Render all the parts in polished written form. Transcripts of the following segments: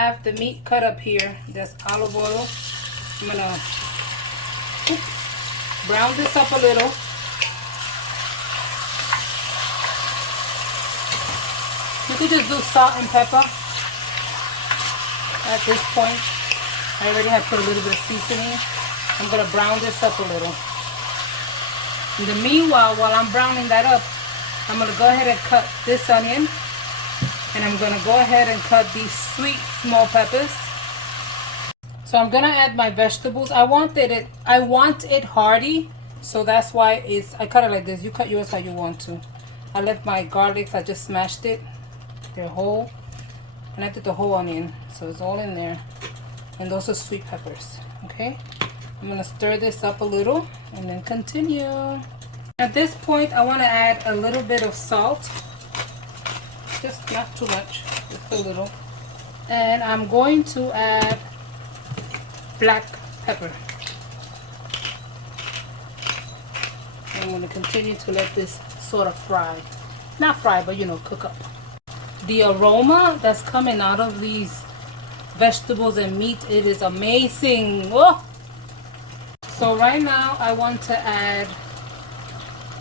have the meat cut up here. That's olive oil. I'm gonna brown this up a little. You could just do salt and pepper at this point. I already have put a little bit of seasoning. I'm gonna brown this up a little. In the meanwhile, while I'm browning that up, I'm gonna go ahead and cut this onion. And I'm gonna go ahead and cut these sweet small peppers. So I'm gonna add my vegetables. I want it hearty, so that's why I cut it like this. You cut yours how you want to. I left my garlics, I just smashed it. They're whole. And I did the whole onion, so it's all in there. And those are sweet peppers, okay? I'm gonna stir this up a little and then continue. At this point, I wanna add a little bit of salt. Just not too much, just a little. And I'm going to add black pepper. I'm going to continue to let this sort of fry. Not fry, but you know, cook up. The aroma that's coming out of these vegetables and meat, it is amazing. Oh! So right now I want to add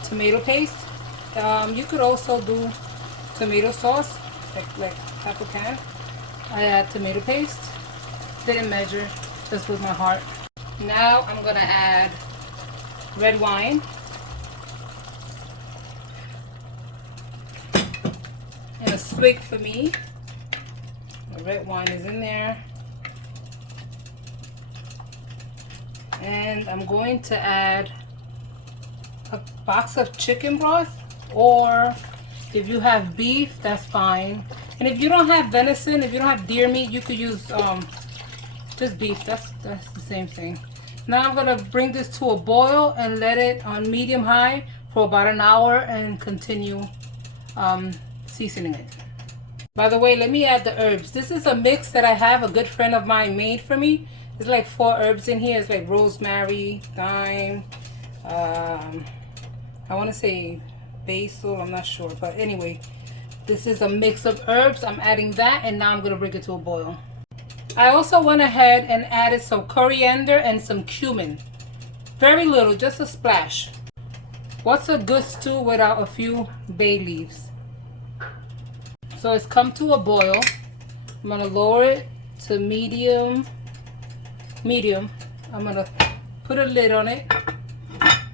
tomato paste. You could also do tomato sauce, like half a can. I add tomato paste. Didn't measure, just with my heart. Now I'm gonna add red wine. And a swig for me. The red wine is in there. And I'm going to add a box of chicken broth, or if you have beef, that's fine. And if you don't have venison, if you don't have deer meat, you could use just beef. That's the same thing. Now I'm gonna bring this to a boil and let it on medium high for about an hour and continue seasoning it. By the way, let me add the herbs. This is a mix that I have, a good friend of mine made for me. There's like 4 herbs in here. It's like rosemary, thyme, I want to say basil, I'm not sure, but anyway, this is a mix of herbs. I'm adding that, and now I'm going to bring it to a boil. I also went ahead and added some coriander and some cumin. Very little, just a splash. What's a good stew without a few bay leaves? So it's come to a boil. I'm going to lower it to medium. I'm going to put a lid on it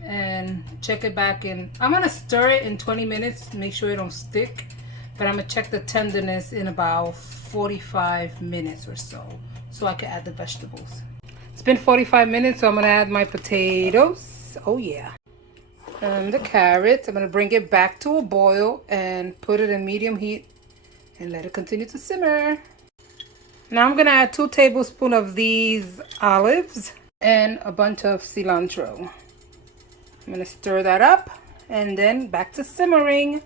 and check it back in. I'm gonna stir it in 20 minutes to make sure it don't stick, but I'm gonna check the tenderness in about 45 minutes or so I can add the vegetables. It's been 45 minutes, so I'm gonna add my potatoes. Oh yeah. And the carrots. I'm gonna bring it back to a boil and put it in medium heat and let it continue to simmer. Now I'm gonna add 2 tablespoons of these olives and a bunch of cilantro. I'm going to stir that up and then back to simmering.